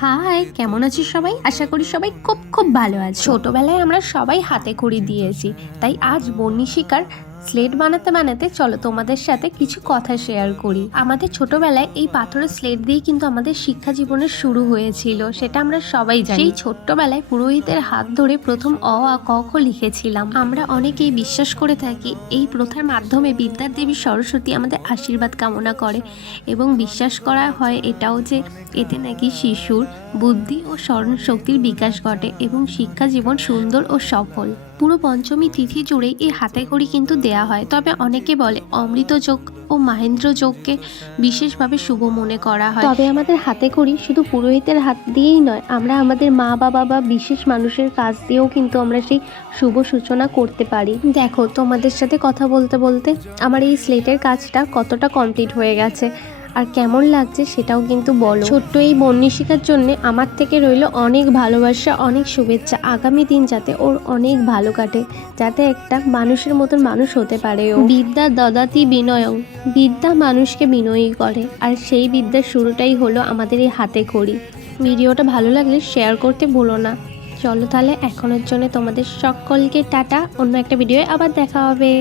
High, কেমন আছিস সবাই? আশা করি সবাই খুব খুব ভালো আছে। ছোটবেলায় আমরা সবাই হাতে খড়ি দিয়েছি, তাই আজ বন্নি শিকার স্লেট বানাতে বানাতে চলো তোমাদের সাথে কিছু কথা শেয়ার করি। আমাদের ছোটবেলায় এই পাথরের স্লেট দিয়ে কিন্তু আমাদের শিক্ষা জীবনের শুরু হয়েছিল, সেটা আমরা সবাই জানি। সেই ছোট্টবেলায় পুরোহিতের হাত ধরে প্রথম অ আ ক খ লিখেছিলাম। আমরা অনেকেই বিশ্বাস করে থাকি এই প্রথার মাধ্যমে বিদ্যার দেবী সরস্বতী আমাদের আশীর্বাদ কামনা করে, এবং বিশ্বাস করা হয় এটাও যে এতে নাকি শিশুর বুদ্ধি ও স্মরণ শক্তির বিকাশ ঘটে এবং শিক্ষা জীবন সুন্দর ও সফল। পুরো পঞ্চমী তিথি জুড়েই এই হাতে খড়ি কিন্তু দেয়া হয়, তবে অনেকে বলে অমৃত যোগ ও মাহেন্দ্র যোগকে বিশেষভাবে শুভ মনে করা হয়। তবে আমাদের হাতে খড়ি শুধু পুরোহিতের হাত দিয়েই নয়, আমরা আমাদের মা বাবা বা বিশেষ মানুষের কাছ দিয়েও কিন্তু আমরা সেই শুভ সূচনা করতে পারি। দেখো, তোমাদের সাথে কথা বলতে বলতে আমার এই স্লেটের কাজটা কতটা কমপ্লিট হয়ে গেছে আর কেমন লাগছে সেটাও কিন্তু বলো। ছোট্ট এই বন্নি শিখার জন্য আমার থেকে রইল অনেক ভালোবাসা, অনেক শুভেচ্ছা। আগামী দিন যাতে ওর অনেক ভালো কাটে, যাতে একটা মানুষের মতন মানুষ হতে পারে ও। বিদ্যা দদাতি বিনয়ং, বিদ্যা মানুষকে বিনয়ী করে, আর সেই বিদ্যার শুরুটাই হলো আমাদের এই হাতে খড়ি। ভিডিওটা ভালো লাগলে শেয়ার করতে ভুলো না। চলো তাহলে এখনের জন্য তোমাদের সকলকে টাটা, অন্য একটা ভিডিওয়ে আবার দেখা হবে।